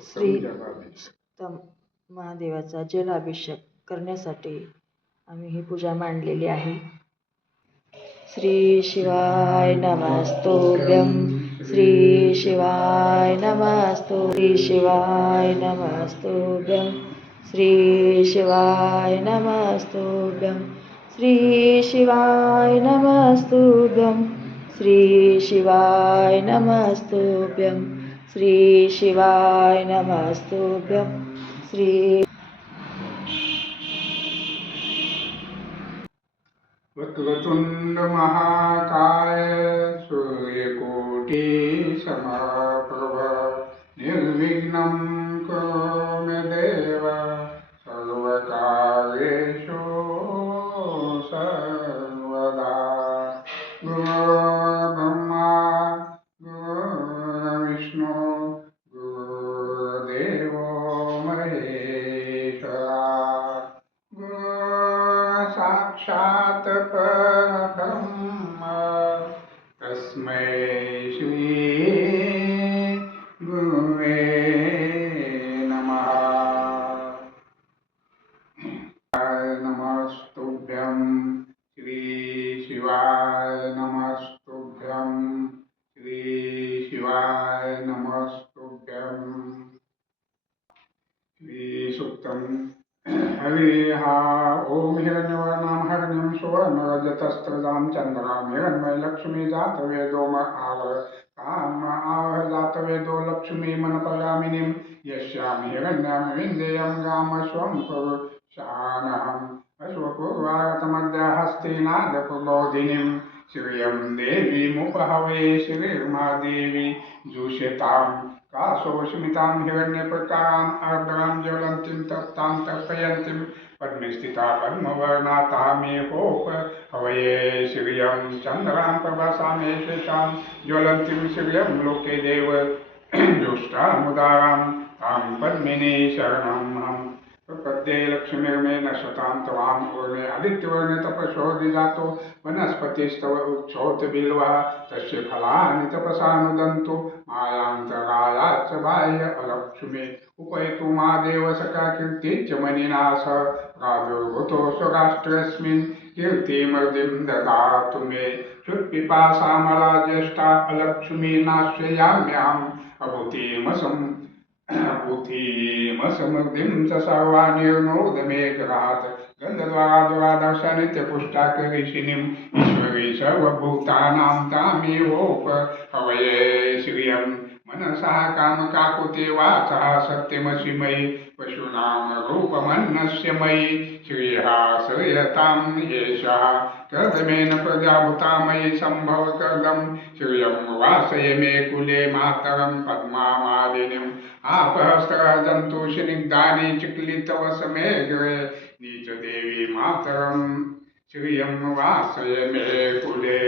श्री सुक्तम महादेवाचा जलाभिषेक करण्यासाठी आम्ही ही पूजा मांडलेली आहे. श्री शिवाय नमस्तुभ्यं, श्री शिवाय नमस्तु, श्री शिवाय नमस्तुभ्यं, श्री शिवाय नमस्तुभ्यं, श्री शिवाय नमस्तुभ्यं, श्री शिवाय नमस्तुभ्यं, श्री शिवाय नमस्तुभ्यं, श्री वक्रतुंड महाकाय सूर्यकोटि समप्रभ निर्विघ्नं कुरु मे देव सर्वकार्येषु सर्वदा. गुरुर्ब्रह्मा गुरुर्विष्णु गुरुर्देवो महेश्वरा. साक्षात् परब्रह्म तस्मै श्री गुरुवे नमः. नमस्तुभ्यं श्री शिवाय नमस्तुभ्यं, श्री शिवाय नमस्तुभ्यं. श्री सुक्तम. हरिः ओम हिरण्यवर्णां हरिणीं सुवर्णरजतस्रजां चन्द्रां हिरण्मय लक्ष्मी जातवेदो महावः ताम् आवह जातवेदो लक्ष्मी मनपगामिनीं यस्यां हिरण्यां विन्देयं गामश्वं पुरुषानहम् अश्वपूर्वागतमद्य हस्तिनादप्रबोधिनीं श्रियं देवीमुपहवे श्रीर्मादेवी जुषताम् काशोस्मितां हिरण्यप्रकाराम् आर्द्रां ज्वलन्तीं तप्तां तर्पयन्तीं पद्मे स्थिता पद्मवर्णा तामेहोपहवये श्रियं चन्द्रां प्रभासामे शेषां ज्वलन्तीं श्रियं लोके देव जुष्टामुदारां तां पद्मिनी शरणमहम् प्रपद्ये लक्ष्मीर्मे नश्वतां त्वां ऊर्मे आदित्यवर्णे तपसो जातो वनस्पतिस्तव उक्षोत बिल्वा तस्य फलानि तपसा नुदन्तु मायान्तरायाच्च बाह्य अलक्ष्मी उपैतु महादेव सखा कीर्तिच्च मनिनाश प्रादुर्भूतो स्वराष्ट्रस्मिन् कीर्तिमर्दिं ददातु मे क्षुत्पिपासामला ज्येष्ठा अलक्ष्मी नाश्रयाम्याम् अभूतिमसमृद्धिं च सर्वानिर्नोदमेघरात् गन्धद्वारादुरादर्श नित्यपुष्टाकऋषिणीम् ईश्वरी सर्वभूतानां तामेवोपहवये श्रियं मनसः कामकाकुते वाचः सत्यमसि पशूनां रूपमन्नस्य मयि श्रियः श्रियतां येषः कर्दमेन प्रजाभूता मयि सम्भव कर्दं श्रियं वासय मे कुले मातरं पद्मामालिनीम् आपहस्तः जन्तुषनिग्धानि चिक्लितव समे गृहे नीच देवी मातरं श्रियं वासय मे कुले.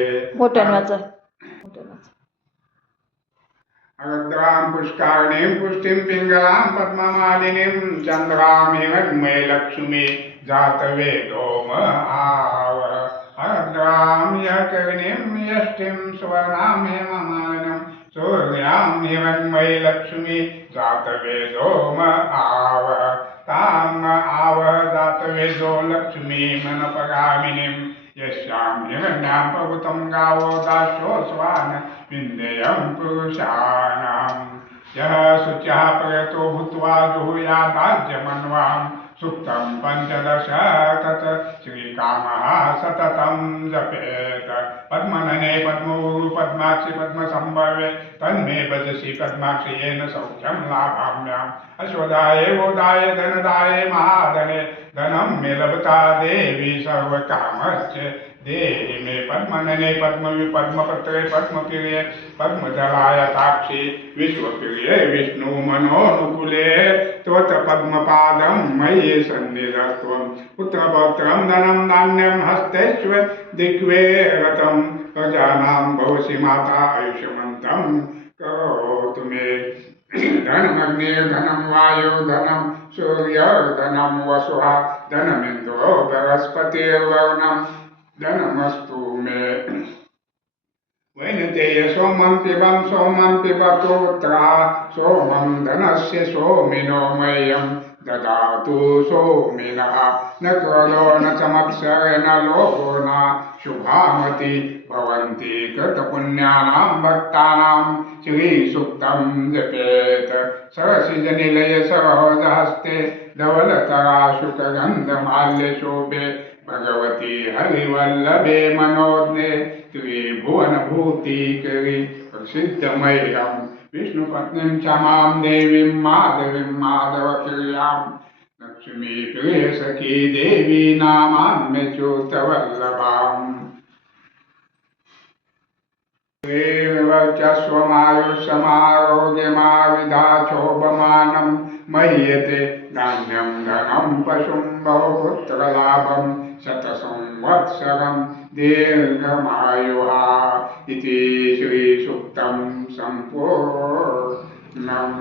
अरद्रां पुष्करणीं पुष्टिं पिङ्गलां पद्ममालिनीं चन्द्रां हिरण्मय लक्ष्मी जातवेदो महावः. अरद्रां यकर्णीं यष्टिं सुवर्णां हेममालिनीं सूर्यां हिरण्मयी लक्ष्मी जातवेदो महावः ताम् आवह जातवेदो लक्ष्मी मनपगामिनीं यस्यां हिरण्यां प्रभुतं गावो दाशोऽस्वान् विन्देयं पुरुषाणाम्. यः शुचः प्रयतो भूत्वा जुहुयादाज्यमन्वां सुक्तं पञ्चदश तत् श्रीकामः सततं जपेत. पद्मनने पद्मोरु पद्माक्षि पद्मसंभवे तन्मे भजसि पद्माक्षि येन सौख्यं लाभाम्याम्. अश्वदाये वोदाये धनदाये महाधने धनं मे लभता देवी सर्वकामस्य देहि मे. पद्मनने पद्मवि पद्मपत्रे पद्मप्रिये पद्मजलायताक्षि विश्वप्रिये विष्णु मनोनुकूले त्वत् पद्मपादं मयि सन्निधत्वं. पुत्रपौत्रं धनं धान्यं हस्तेष्व दिग्वे रतं प्रजानां भवसि माता आयुष्यमन्तं करोतु मे. धनमग्निर्धनं वायुर्धनं सूर्यर्धनं वसुः धनमिन्द्रो बृहस्पतिर्वर्णं धनमस्तु मे. वैनतेय सोमं पिबं सोमं पिबतोत्रा सोमं धनस्य सोमिनो मह्यं ददातु सोमिनः न क्रोधो न चमत्सरे न लोभो न शुभामति भवन्ति कृतपुण्यानां भक्तानां श्रीसूक्तं जपेत सरसिजनिलय सरोजहस्ते धवलतरा शुकगन्धमाल्यशोभे भगवती हरिवल्लभे मनोज्ञे त्रिभुवनभूतिकरि प्रसिद्धमह्यं विष्णुपत्नीं च मां देवीं माधवीं माधवप्रियां लक्ष्मीप्रियसखी देवी नामान्यच्युतवल्लभाम् वर्चस्वमायुष्यमारोग्यमाविधाचोपमानं मह्यते धान्यं धनं पशुं बहुपुत्रलाभं शतसंवत्सरं दीर्घमायुः इति श्रीसूक्तं सम्पूर्णम्।